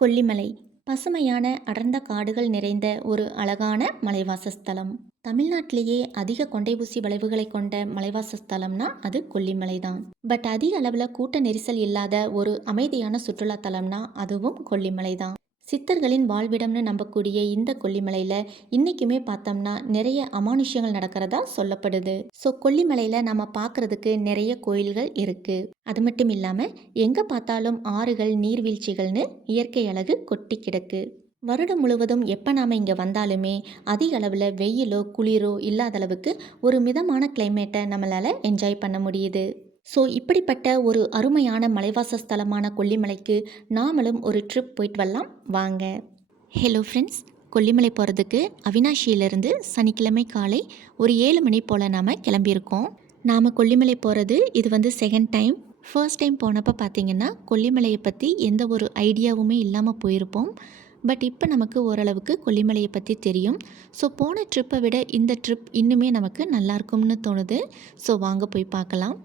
கொல்லிமலை பசுமையான அடர்ந்த காடுகள் நிறைந்த ஒரு அழகான மலைவாசஸ்தலம் தமிழ்நாட்டிலேயே அதிக கொண்டை ஊசி வளைவுகளை கொண்ட மலைவாசஸ்தலம்னா அது கொல்லிமலை தான். பட் அதிக அளவில் கூட்ட நெரிசல் இல்லாத ஒரு அமைதியான சுற்றுலா தலம்னா அதுவும் கொல்லிமலை தான். சித்தர்களின் வாழ்விடம்னு நம்பக்கூடிய இந்த கொல்லிமலையில் இன்றைக்குமே பார்த்தோம்னா நிறைய அமானுஷ்யங்கள் நடக்கிறதா சொல்லப்படுது. ஸோ கொல்லிமலையில் நம்ம பார்க்குறதுக்கு நிறைய கோயில்கள் இருக்குது அது மட்டும் இல்லாமல் எங்கே பார்த்தாலும் ஆறுகள் நீர்வீழ்ச்சிகள்னு இயற்கை அழகு கொட்டி கிடக்கு. வருடம் முழுவதும் எப்போ நாம் இங்கே வந்தாலுமே அதிக அளவில் வெயிலோ குளிரோ இல்லாத அளவுக்கு ஒரு மிதமான கிளைமேட்டை நம்மளால் என்ஜாய் பண்ண முடியுது. ஸோ இப்படிப்பட்ட ஒரு அருமையான மலைவாச ஸ்தலமான கொல்லிமலைக்கு நாமளும் ஒரு ட்ரிப் போயிட்டு வரலாம். வாங்க. ஹலோ ஃப்ரெண்ட்ஸ் கொல்லிமலை போகிறதுக்கு அவினாஷியிலிருந்து சனிக்கிழமை காலை ஒரு ஏழு மணி போல் நாம் கிளம்பியிருக்கோம். நாம் கொல்லிமலை போகிறது இது வந்து செகண்ட் டைம் ஃபர்ஸ்ட் டைம் போனப்போ பார்த்தீங்கன்னா கொல்லிமலையை பற்றி எந்த ஒரு ஐடியாவுமே இல்லாமல் போயிருப்போம். பட் இப்போ நமக்கு ஓரளவுக்கு கொல்லிமலையை பற்றி தெரியும். ஸோ போன ட்ரிப்பை விட இந்த ட்ரிப் இன்னுமே நமக்கு நல்லா இருக்கும்னு தோணுது. ஸோ வாங்க போய் பார்க்கலாம்.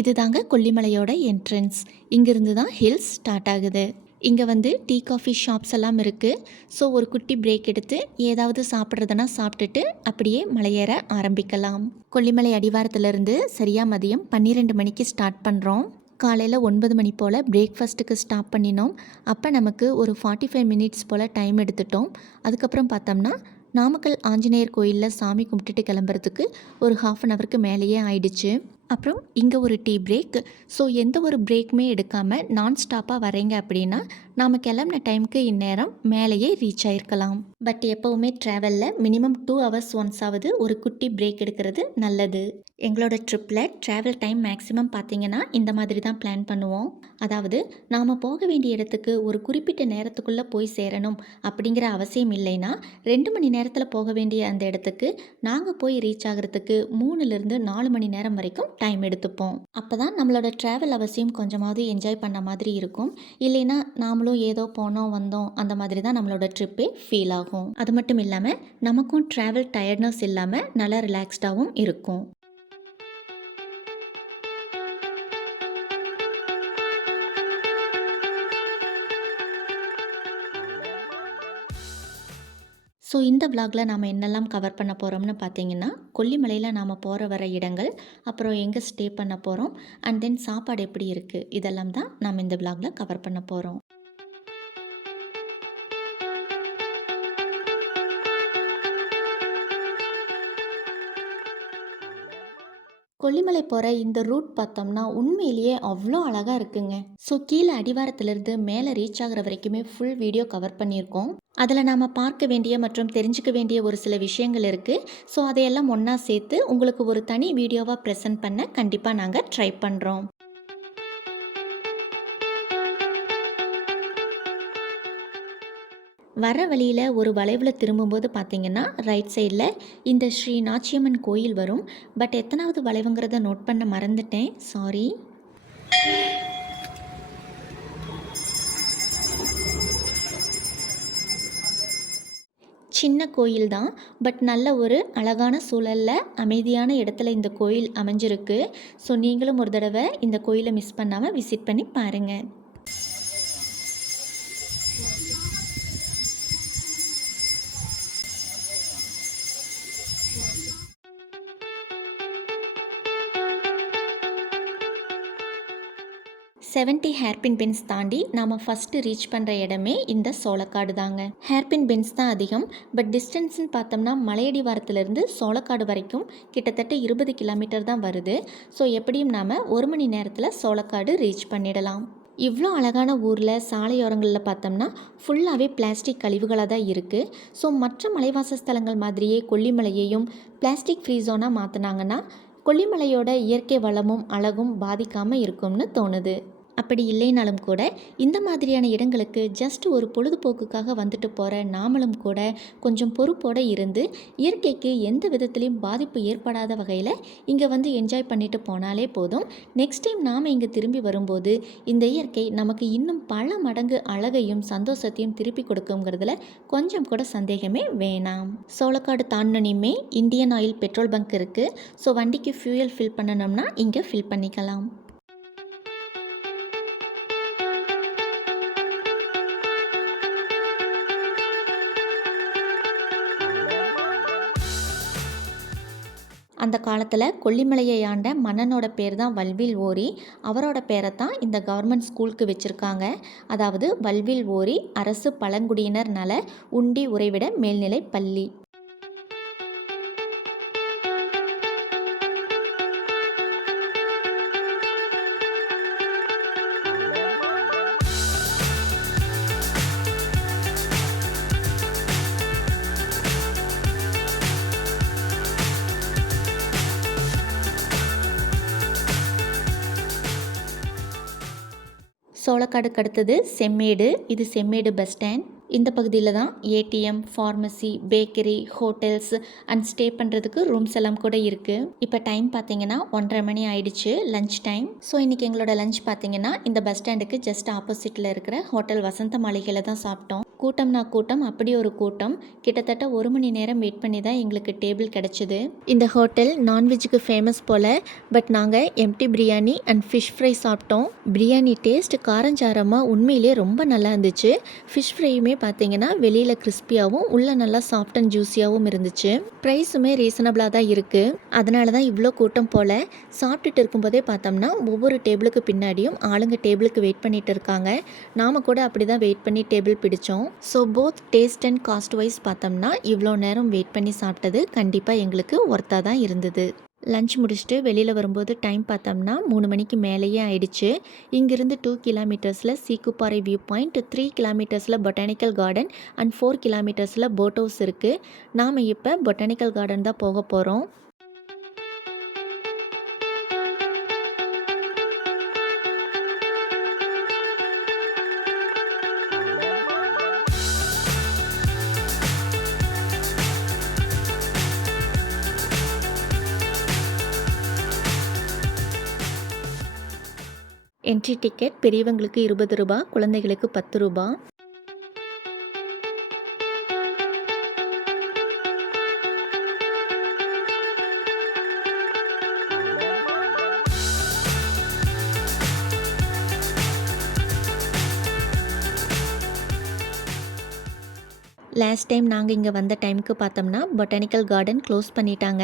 இதுதாங்க கொல்லிமலையோட என்ட்ரன்ஸ் இங்கிருந்து தான் ஹில்ஸ் ஸ்டார்ட் ஆகுது. இங்கே வந்து டீ காஃபி ஷாப்ஸ் எல்லாம் இருக்குது ஸோ ஒரு குட்டி பிரேக் எடுத்து ஏதாவது சாப்பிட்றதுனா சாப்பிட்டுட்டு அப்படியே மலையேற ஆரம்பிக்கலாம். கொல்லிமலை அடிவாரத்துலேருந்து சரியாக மதியம் பன்னிரெண்டு மணிக்கு ஸ்டார்ட் பண்ணுறோம் காலையில் ஒன்பது மணி போல் பிரேக்ஃபாஸ்ட்டுக்கு ஸ்டாப் பண்ணினோம். அப்போ நமக்கு ஒரு ஃபார்ட்டி ஃபைவ் மினிட்ஸ் போல் டைம் எடுத்துட்டோம். அதுக்கப்புறம் பார்த்தோம்னா நாமக்கல் ஆஞ்சநேயர் கோயிலில் சாமி கும்பிட்டுட்டு கிளம்புறதுக்கு ஒரு ஹாஃப் அன் ஹவருக்கு மேலேயே ஆயிடுச்சு. அப்புறம் இங்கே ஒரு டீ பிரேக். ஸோ எந்த ஒரு பிரேக்குமே எடுக்காமல் நான் ஸ்டாப்பாக வரீங்க அப்படின்னா நாம் கிளம்புன டைமுக்கு இந்நேரம் மேலேயே ரீச் ஆகிருக்கலாம் பட் எப்போவுமே ட்ராவலில் மினிமம் டூ ஹவர்ஸ் ஒன்ஸ் ஆகுது ஒரு குட்டி பிரேக் எடுக்கிறது நல்லது. எங்களோட ட்ரிப்பில் ட்ராவல் டைம் மேக்ஸிமம் பார்த்தீங்கன்னா இந்த மாதிரி தான் பிளான் பண்ணுவோம். அதாவது நாம் போக வேண்டிய இடத்துக்கு ஒரு குறிப்பிட்ட நேரத்துக்குள்ளே போய் சேரணும் அப்படிங்கிற அவசியம் இல்லைன்னா ரெண்டு மணி நேரத்தில் போக வேண்டிய அந்த இடத்துக்கு நாங்கள் போய் ரீச் ஆகிறதுக்கு மூணுலேருந்து நாலு மணி நேரம் வரைக்கும் டைம் எடுத்துப்போம். அப்போ தான் நம்மளோட ட்ராவல் அவசியம் கொஞ்சமாவது என்ஜாய் பண்ண மாதிரி இருக்கும். இல்லைன்னா நாமளும் ஏதோ போனோம் வந்தோம் அந்த மாதிரி தான் நம்மளோட ட்ரிப்பே ஃபீல் ஆகும். அது மட்டும் இல்லாமல் நமக்கும் ட்ராவல் டயர்ட்னஸ் இல்லாமல் நல்லா ரிலாக்ஸ்டாகவும் இருக்கும். ஸோ இந்த விலாகில் நாம் என்னெல்லாம் கவர் பண்ண போகிறோம்னு பார்த்தீங்கன்னா கொல்லிமலையில் நாம் போகிற வர இடங்கள் அப்புறம் எங்கே ஸ்டே பண்ண போகிறோம் அண்ட் தென் சாப்பாடு எப்படி இருக்குது இதெல்லாம் தான் நாம் இந்த விலாகில் கவர் பண்ண போகிறோம் கொல்லிமலை போகிற இந்த ரூட் பார்த்தோம்னா உண்மையிலேயே அவ்வளோ அழகாக இருக்குங்க. ஸோ கீழே அடிவாரத்துலேருந்து மேலே ரீச் ஆகிற வரைக்குமே ஃபுல் வீடியோ கவர் பண்ணியிருக்கோம். அதில் நாம் பார்க்க வேண்டிய மற்றும் தெரிஞ்சுக்க வேண்டிய ஒரு சில விஷயங்கள் இருக்குது ஸோ அதையெல்லாம் ஒன்றா சேர்த்து உங்களுக்கு ஒரு தனி வீடியோவாக ப்ரெசென்ட் பண்ண கண்டிப்பாக நாங்கள் ட்ரை பண்ணுறோம் வர வழியில் ஒரு வளைவில் திரும்பும்போது பார்த்தீங்கன்னா ரைட் சைடில் இந்த ஸ்ரீ நாச்சியம்மன் கோயில் வரும். பட் எத்தனாவது வளைவுங்கிறத நோட் பண்ண மறந்துட்டேன். சாரி சின்ன கோயில் தான். பட் நல்ல ஒரு அழகான சூழலில் அமைதியான இடத்துல இந்த கோயில் அமைஞ்சிருக்கு. ஸோ நீங்களும் ஒரு தடவை இந்த கோயிலை மிஸ் பண்ணாமல் விசிட் பண்ணி பாருங்கள் செவன்ட்டி ஹேர்பின் பென்ஸ் தாண்டி நாம் ஃபஸ்ட்டு ரீச் பண்ணுற இடமே இந்த சோளக்காடு தாங்க. ஹேர்பின் பென்ஸ் தான் அதிகம். பட் டிஸ்டன்ஸ்னு பார்த்தோம்னா மலையடிவாரத்துலேருந்து சோளக்காடு வரைக்கும் கிட்டத்தட்ட இருபது கிலோமீட்டர் தான் வருது. ஸோ எப்படியும் நாம் ஒரு மணி நேரத்தில் சோளக்காடு ரீச் பண்ணிடலாம். இவ்வளோ அழகான ஊரில் சாலையோரங்களில் பார்த்தோம்னா ஃபுல்லாகவே பிளாஸ்டிக் கழிவுகளாக தான் இருக்குது ஸோ மற்ற மலைவாச ஸ்தலங்கள் மாதிரியே கொல்லிமலையையும் பிளாஸ்டிக் ஃப்ரீ ஜோனாக மாற்றினாங்கன்னா கொல்லிமலையோட இயற்கை வளமும் அழகும் பாதிக்காமல் இருக்கும்னு தோணுது. அப்படி இல்லைனாலும் கூட இந்த மாதிரியான இடங்களுக்கு ஜஸ்ட் ஒரு பொழுதுபோக்குக்காக வந்துட்டு போகிற நாமளும் கூட கொஞ்சம் பொறுப்போடு இருந்து இயற்கைக்கு எந்த விதத்துலேயும் பாதிப்பு ஏற்படாத வகையில் இங்கே வந்து என்ஜாய் பண்ணிட்டு போனாலே போதும். நெக்ஸ்ட் டைம் நாம் இங்கே திரும்பி வரும்போது இந்த இயற்கை நமக்கு இன்னும் பல மடங்கு அழகையும் சந்தோஷத்தையும் திருப்பி கொடுக்குங்கிறதுல கொஞ்சம் கூட சந்தேகமே வேணாம். சோளக்காடு தாண்டினையுமே இந்தியன் ஆயில் பெட்ரோல் பங்க் இருக்குது ஸோ வண்டிக்கு ஃபியூயல் ஃபில் பண்ணணும்னா இங்கே ஃபில் பண்ணிக்கலாம். அந்த காலத்தில் கொல்லிமலையை ஆண்ட மன்னனோட பேர் தான் வல்வில் ஓரி. அவரோட பேரை தான் இந்த கவர்மெண்ட் ஸ்கூலுக்கு வச்சுருக்காங்க. அதாவது வல்வில் ஓரி அரசு பழங்குடியினர் நல உண்டி உறைவிட மேல்நிலை பள்ளி. சோளக்காடுக்கு அடுத்தது செம்மேடு. இது செம்மேடு பஸ் ஸ்டாண்ட் இந்த பகுதியில் தான் ATM pharmacy bakery hotels and stay பண்ணுறதுக்கு ரூம்ஸ் எல்லாம் கூட இருக்குது இப்போ டைம் பார்த்தீங்கன்னா ஒன்றரை மணி ஆயிடுச்சு லஞ்ச் டைம் ஸோ இன்றைக்கி எங்களோட லஞ்ச் பார்த்தீங்கன்னா இந்த பஸ் ஸ்டாண்டுக்கு ஜஸ்ட் ஆப்போசிட்டில் இருக்கிற ஹோட்டல் வசந்த மாளிகையில் தான் சாப்பிட்டோம். கூட்டம்னா கூட்டம் அப்படி ஒரு கூட்டம். கிட்டத்தட்ட ஒரு மணி நேரம் வெயிட் பண்ணி தான் எங்களுக்கு டேபிள் கிடச்சிது. இந்த ஹோட்டல் நான்வெஜ்ஜுக்கு ஃபேமஸ் போல் பட் நாங்கள் empty biryani and fish fry சாப்பிட்டோம். பிரியாணி டேஸ்ட் காரஞ்சாரமாக உண்மையிலேயே ரொம்ப நல்லா இருந்துச்சு. ஃபிஷ் ஃப்ரையுமே பார்த்தீங்கன்னா வெளியில் கிறிஸ்பியாகவும் உள்ளே நல்லா சாஃப்ட் அண்ட் ஜூஸியாகவும் இருந்துச்சு. ப்ரைஸுமே ரீசனபிளாக தான் இருக்குது அதனால தான் இவ்வளோ கூட்டம் போல் சாப்பிட்டுட்டு இருக்கும்போதே பார்த்தோம்னா ஒவ்வொரு டேபிளுக்கு பின்னாடியும் ஆளுங்க டேபிளுக்கு வெயிட் பண்ணிட்டு இருக்காங்க. நாம் கூட அப்படி தான் வெயிட் பண்ணி டேபிள் பிடிச்சோம். So both taste and cost wise பார்த்தோம்னா இவ்வளோ நேரம் வெயிட் பண்ணி சாப்பிட்டது கண்டிப்பாக எங்களுக்கு ஒர்த்தாக தான் இருந்தது. லஞ்ச் முடிச்சுட்டு வெளியில் வரும்போது டைம் பார்த்தோம்னா மூணு மணிக்கு மேலேயே ஆயிடுச்சு. இங்கிருந்து டூ கிலோமீட்டர்ஸில் சீக்குப்பாறை வியூ பாயிண்ட் த்ரீ கிலோமீட்டர்ஸில் பொட்டானிக்கல் கார்டன் அண்ட் ஃபோர் கிலோமீட்டர்ஸில் போட் ஹவுஸ் இருக்குது நாம் இப்போ பொட்டானிக்கல் கார்டன் தான் போக போகிறோம் என்ட்ரி டிக்கெட் பெரியவங்களுக்கு இருபது ரூபா குழந்தைகளுக்கு பத்து ரூபா. லாஸ்ட் டைம் நாங்கள் இங்கே வந்த டைமுக்கு பார்த்தோம்னா பொட்டானிக்கல் கார்டன் க்ளோஸ் பண்ணிட்டாங்க.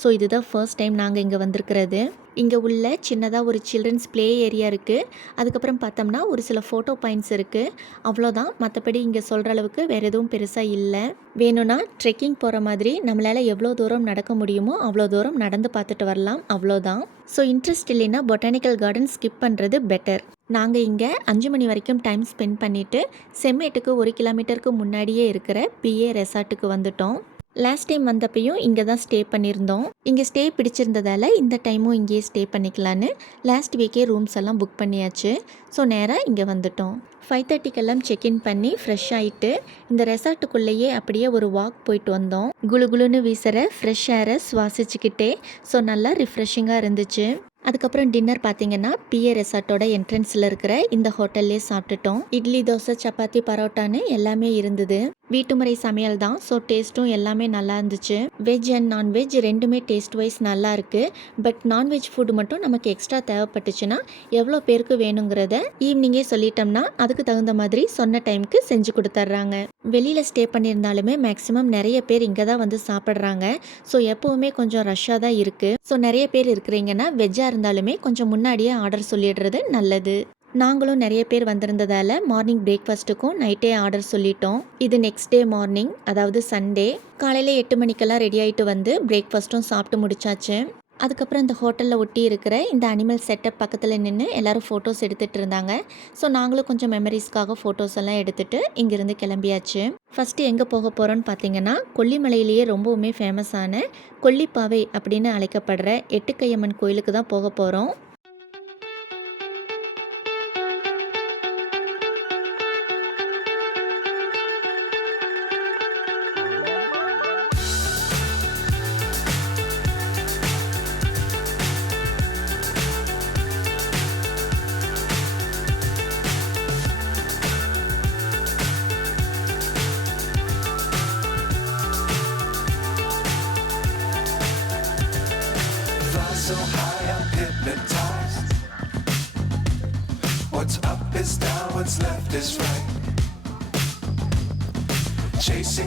ஸோ இதுதான் ஃபர்ஸ்ட் டைம் நாங்கள் இங்கே வந்திருக்கிறது. இங்கே உள்ள சின்னதாக ஒரு சில்ட்ரன்ஸ் ப்ளே ஏரியா இருக்குது அதுக்கப்புறம் பார்த்தோம்னா ஒரு சில ஃபோட்டோ பாயிண்ட்ஸ் இருக்குது அவ்வளோதான் மற்றபடி இங்கே சொல்கிற அளவுக்கு வேறு எதுவும் பெருசாக இல்லை. வேணும்னா ட்ரெக்கிங் போகிற மாதிரி நம்மளால் எவ்வளோ தூரம் நடக்க முடியுமோ அவ்வளோ தூரம் நடந்து பார்த்துட்டு வரலாம். அவ்வளோதான் ஸோ இன்ட்ரெஸ்ட் இல்லைன்னா பொட்டானிக்கல் கார்டன் ஸ்கிப் பண்ணுறது பெட்டர் நாங்கள் இங்கே அஞ்சு மணி வரைக்கும் டைம் ஸ்பெண்ட் பண்ணிவிட்டு செம்மேட்டுக்கு ஒரு கிலோமீட்டருக்கு முன்னாடியே இருக்கிற பிஏ ரெசார்ட்டுக்கு வந்துட்டோம். லாஸ்ட் டைம் வந்தப்பையும் இங்கே தான் ஸ்டே பண்ணியிருந்தோம். இங்கே ஸ்டே பிடிச்சிருந்ததால் இந்த டைமும் இங்கேயே ஸ்டே பண்ணிக்கலான்னு லாஸ்ட் வீக்கே ரூம்ஸ் எல்லாம் புக் பண்ணியாச்சு. ஸோ நேராக இங்கே வந்துட்டோம். ஃபைவ் தேர்ட்டிக்கெல்லாம் செக்இன் பண்ணி ஃப்ரெஷ் ஆகிட்டு இந்த ரெசார்ட்டுக்குள்ளேயே அப்படியே ஒரு வாக் போயிட்டு வந்தோம். குளு குளுன்னு வீசுகிற ஃப்ரெஷ் ஏரை சுவாசிச்சுக்கிட்டே ஸோ நல்லா ரிஃப்ரெஷிங்காக இருந்துச்சு. அதுக்கப்புறம் டின்னர் பார்த்தீங்கன்னா பிஏ ரெசார்ட்டோட என்ட்ரன்ஸில் இருக்கிற இந்த ஹோட்டல்லே சாப்பிட்டுட்டோம். இட்லி தோசை சப்பாத்தி பரோட்டான்னு எல்லாமே இருந்தது. வீட்டு முறை சமையல் தான் ஸோ டேஸ்ட்டும் எல்லாமே நல்லா இருந்துச்சு. வெஜ் அண்ட் நான்வெஜ் ரெண்டுமே டேஸ்ட் வைஸ் நல்லா இருக்குது பட் நான்வெஜ் ஃபுட்டு மட்டும் நமக்கு எக்ஸ்ட்ரா தேவைப்பட்டுச்சுன்னா எவ்வளோ பேருக்கு வேணுங்கிறத ஈவினிங்கே சொல்லிட்டோம்னா அதுக்கு தகுந்த மாதிரி சொன்ன டைமுக்கு செஞ்சு கொடுத்துட்றாங்க வெளியில் ஸ்டே பண்ணியிருந்தாலுமே மேக்ஸிமம் நிறைய பேர் இங்கே தான் வந்து சாப்பிட்றாங்க. ஸோ எப்போவுமே கொஞ்சம் ரஷ்ஷாக தான் இருக்குது ஸோ நிறைய பேர் இருக்கிறீங்கன்னா வெஜ்ஜாக இருந்தாலுமே கொஞ்சம் முன்னாடியே ஆர்டர் சொல்லிடுறது நல்லது. நாங்களும் நிறைய பேர் வந்திருந்ததால் மார்னிங் பிரேக்ஃபாஸ்ட்டுக்கும் நைட்டே ஆர்டர் சொல்லிட்டோம். இது நெக்ஸ்ட் டே மார்னிங் அதாவது சண்டே காலையில் எட்டு மணிக்கெல்லாம் ரெடி ஆகிட்டு வந்து பிரேக்ஃபாஸ்ட்டும் சாப்பிட்டு முடிச்சாச்சு. அதுக்கப்புறம் இந்த ஹோட்டலில் ஒட்டி இருக்கிற இந்த அனிமல் செட்டப் பக்கத்தில் நின்று எல்லோரும் ஃபோட்டோஸ் எடுத்துகிட்டு இருந்தாங்க. ஸோ நாங்களும் கொஞ்சம் மெமரிஸ்க்காக ஃபோட்டோஸ் எல்லாம் எடுத்துகிட்டு இங்கேருந்து கிளம்பியாச்சு. ஃபஸ்ட்டு எங்கே போக போகிறோன்னு பார்த்தீங்கன்னா கொல்லிமலையிலேயே ரொம்பவுமே ஃபேமஸான கொல்லிப்பாவை அப்படின்னு அழைக்கப்படுற எட்டுக்கையம்மன் கோயிலுக்கு தான் போக போகிறோம்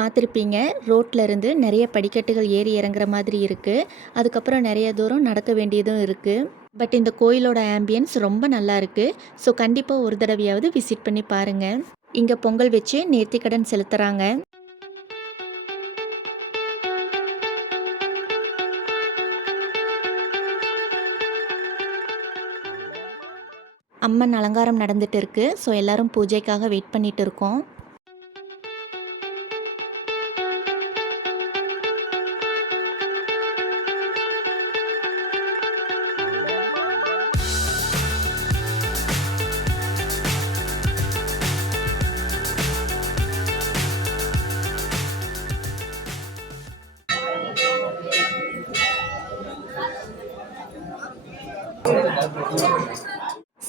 பார்த்துருப்பீங்க. ரோட்டில் இருந்து நிறைய படிக்கட்டுகள் ஏறி இறங்குற மாதிரி இருக்குது அதுக்கப்புறம் நிறைய தூரம் நடக்க வேண்டியதும் இருக்குது பட் இந்த கோயிலோட ஆம்பியன்ஸ் ரொம்ப நல்லா இருக்குது ஸோ கண்டிப்பாக ஒரு தடவையாவது விசிட் பண்ணி பாருங்கள் இங்கே பொங்கல் வச்சு நேர்த்திக்கடன் செலுத்துகிறாங்க அம்மன் அலங்காரம் நடந்துட்டு இருக்கு. ஸோ எல்லாரும் பூஜைக்காக வெயிட் பண்ணிட்டு இருக்கோம்.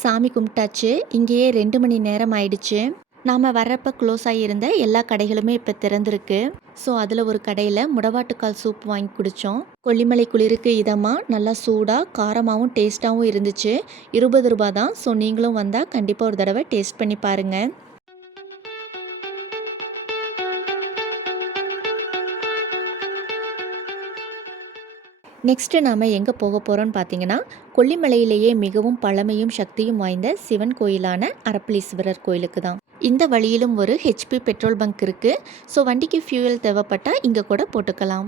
சாமி கும்பிட்டாச்சு. இங்கேயே ரெண்டு மணி நேரம் ஆயிடுச்சு. நாம் வர்றப்ப க்ளோஸ் ஆகியிருந்த எல்லா கடைகளுமே இப்போ திறந்திருக்கு. ஸோ அதில் ஒரு கடையில் முடவாட்டுக்கால் சூப் வாங்கி குடித்தோம் கொல்லிமலை குளிருக்கு இதமாக நல்லா சூடாக காரமாகவும் டேஸ்ட்டாகவும் இருந்துச்சு. இருபது ரூபா தான். ஸோ நீங்களும் வந்தால் கண்டிப்பாக ஒரு தடவை டேஸ்ட் பண்ணி பாருங்கள் நெக்ஸ்ட்டு நாம் எங்கே போக போகிறோம்னு பார்த்தீங்கன்னா கொல்லிமலையிலேயே மிகவும் பழமையும் சக்தியும் வாய்ந்த சிவன் கோயிலான அரப்பளீஸ்வரர் கோயிலுக்கு தான் இந்த வழியிலும் ஒரு ஹெச்பி பெட்ரோல் பங்க் இருக்குது ஸோ வண்டிக்கு ஃபியூயல் தேவைப்பட்டால் இங்கே கூட போட்டுக்கலாம்.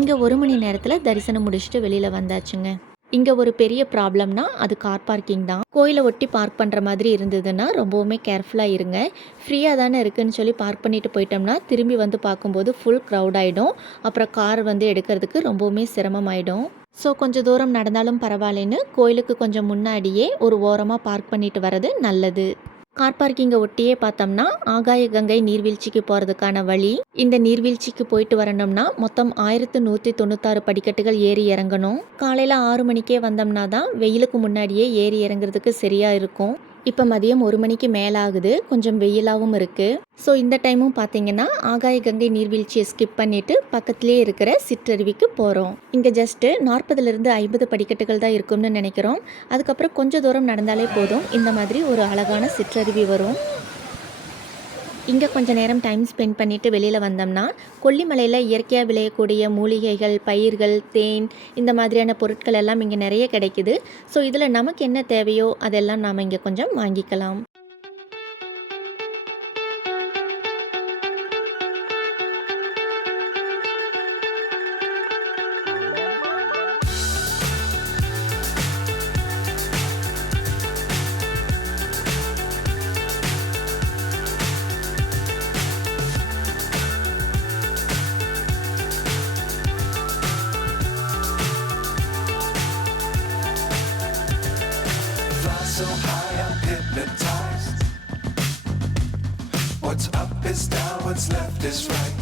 இங்கே ஒரு மணி நேரத்தில் தரிசனம் முடிச்சுட்டு வெளியில் வந்தாச்சுங்க. இங்கே ஒரு பெரிய ப்ராப்ளம்னா அது கார் பார்க்கிங் தான். கோயிலை ஒட்டி பார்க் பண்ணுற மாதிரி இருந்ததுன்னா ரொம்பவுமே கேர்ஃபுல்லாக இருங்க. ஃப்ரீயாக தானே இருக்குதுன்னு சொல்லி பார்க் பண்ணிட்டு போயிட்டோம்னா திரும்பி வந்து பார்க்கும்போது ஃபுல் க்ரௌட் ஆகிடும் அப்புறம் கார் வந்து எடுக்கிறதுக்கு ரொம்பவுமே சிரமமாயிடும். ஸோ கொஞ்சம் தூரம் நடந்தாலும் பரவாயில்லைன்னு கோயிலுக்கு கொஞ்சம் முன்னாடியே ஒரு ஓரமாக பார்க் பண்ணிட்டு வர்றது நல்லது. கார் பார்க்கிங்கை ஒட்டியே பார்த்தோம்னா ஆகாய கங்கை நீர்வீழ்ச்சிக்கு போகிறதுக்கான வழி. இந்த நீர்வீழ்ச்சிக்கு போயிட்டு வரணும்னா மொத்தம் ஆயிரத்து நூற்றி தொண்ணூத்தாறு படிக்கட்டுகள் ஏறி இறங்கணும். காலையில் ஆறு மணிக்கே வந்தோம்னா தான் வெயிலுக்கு முன்னாடியே ஏறி இறங்குறதுக்கு சரியாக இருக்கும். இப்போ மதியம் ஒரு மணிக்கு மேலே ஆகுது கொஞ்சம் வெயிலாகவும் இருக்குது ஸோ இந்த டைமும் பார்த்தீங்கன்னா ஆகாய கங்கை நீர்வீழ்ச்சியை ஸ்கிப் பண்ணிவிட்டு பக்கத்துலேயே இருக்கிற சிற்றருவிக்கு போகிறோம் இங்கே ஜஸ்ட்டு நாற்பதுலேருந்து ஐம்பது படிக்கட்டுகள் தான் இருக்கும்னு நினைக்கிறோம். அதுக்கப்புறம் கொஞ்சம் தூரம் நடந்தாலே போதும். இந்த மாதிரி ஒரு அழகான சிற்றருவி வரும். இங்கே கொஞ்சம் நேரம் டைம் ஸ்பெண்ட் பண்ணிவிட்டு வெளியில் வந்தோம்னா கொல்லிமலையில் இயற்கையாக விளையக்கூடிய மூலிகைகள் பயிர்கள் தேன் இந்த மாதிரியான பொருட்கள் எல்லாம் இங்கே நிறைய கிடைக்குது. ஸோ இதில் நமக்கு என்ன தேவையோ அதெல்லாம் நாம் இங்கே கொஞ்சம் வாங்கிக்கலாம். What's left is right.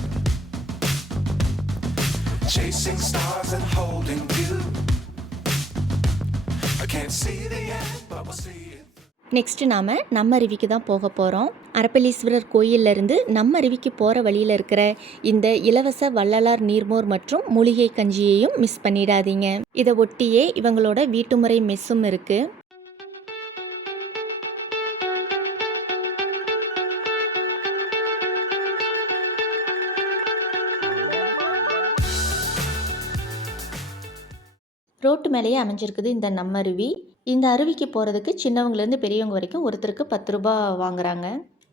Chasing stars and holding you. I can't see the end, but we'll see it. Next நாம் நம்ம அருவிக்கு தான் போக போகிறோம் அரப்பளீஸ்வரர் கோயிலிருந்து நம்ம அருவிக்கு போகிற வழியில் இருக்கிற இந்த இலவச வள்ளலார் நீர்மோர் மற்றும் மூலிகை கஞ்சியையும் மிஸ் பண்ணிடாதீங்க இதை ஒட்டியே இவங்களோட வீட்டுமுறை மெஸ்ஸும் இருக்குது ரோட்டு மேலேயே அமைஞ்சிருக்குது இந்த நம்ம அருவி இந்த அருவிக்கு போகிறதுக்கு சின்னவங்கலேருந்து பெரியவங்க வரைக்கும் ஒருத்தருக்கு பத்து ரூபா வாங்குறாங்க.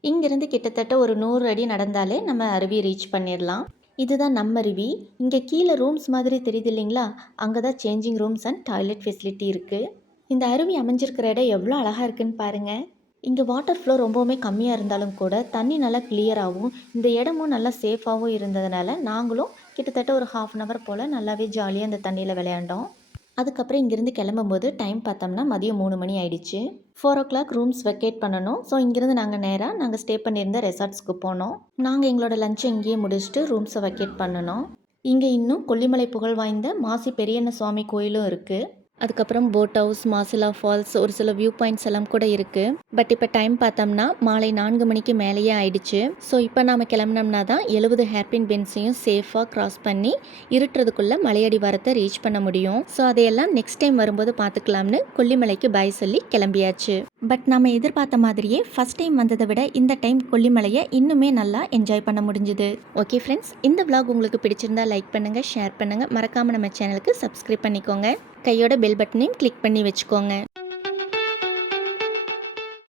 இங்கேருந்து கிட்டத்தட்ட ஒரு நூறு அடி நடந்தாலே நம்ம அருவி ரீச் பண்ணிடலாம். இதுதான் நம்ம அருவி இங்கே கீழே ரூம்ஸ் மாதிரி தெரியுது இல்லைங்களா? அங்கே தான் changing rooms and toilet facility இருக்குது இந்த அருவி அமைஞ்சிருக்கிற இடம் எவ்வளோ அழகாக இருக்குன்னு பாருங்கள் இங்கே வாட்டர் ஃப்ளோ ரொம்பவுமே கம்மியாக இருந்தாலும் கூட தண்ணி நல்லா கிளியராகவும் இந்த இடமும் நல்லா சேஃபாகவும் இருந்ததுனால நாங்களும் கிட்டத்தட்ட ஒரு ஹாஃப் அன் ஹவர் போல் நல்லாவே ஜாலியாக அந்த தண்ணியில் விளையாண்டோம். அதுக்கப்புறம் இங்கேருந்து கிளம்பும்போது டைம் பார்த்தோம்னா மதியம் மூணு மணி ஆயிடுச்சு. Four o'clock rooms vacate பண்ணணும். ஸோ இங்கேருந்து நாங்கள் நேராக நாங்கள் ஸ்டே பண்ணியிருந்த ரெசார்ட்ஸ்க்கு போனோம். நாங்கள் எங்களோட லஞ்சை இங்கேயே முடிச்சுட்டு ரூம்ஸை வெக்கேட் பண்ணணும். இங்கே இன்னும் கொல்லிமலை புகழ் வாய்ந்த மாசி பெரியண்ண சுவாமி கோயிலும் இருக்குது அதுக்கப்புறம் போட் ஹவுஸ் மாசிலா ஃபால்ஸ் ஒரு சில வியூ பாயிண்ட்ஸ் எல்லாம் கூட இருக்குது பட் இப்போ டைம் பார்த்தோம்னா மாலை நான்கு மணிக்கு மேலேயே ஆயிடுச்சு. ஸோ இப்போ நாம் கிளம்புனோம்னா தான் எழுபது ஹேர்பின் பென்ஸையும் சேஃபாக கிராஸ் பண்ணி இருட்டுறதுக்குள்ளே மலையடி வாரத்தை ரீச் பண்ண முடியும். ஸோ அதையெல்லாம் நெக்ஸ்ட் டைம் வரும்போது பார்த்துக்கலாம்னு கொல்லிமலைக்கு பாய் சொல்லி கிளம்பியாச்சு. பட் நம்ம எதிர்பார்த்த மாதிரியே ஃபர்ஸ்ட் டைம் வந்ததை விட இந்த டைம் கொல்லிமலையை இன்னுமே நல்லா என்ஜாய் பண்ண முடிஞ்சுது. ஓகே ஃப்ரெண்ட்ஸ் இந்த விளாக் உங்களுக்கு பிடிச்சிருந்தா லைக் பண்ணுங்கள் ஷேர் பண்ணுங்கள் மறக்காமல் நம்ம சேனலுக்கு சப்ஸ்கிரைப் பண்ணிக்கோங்க. கையோட பெல் பட்டனையும் கிளிக் பண்ணி வச்சுக்கோங்க.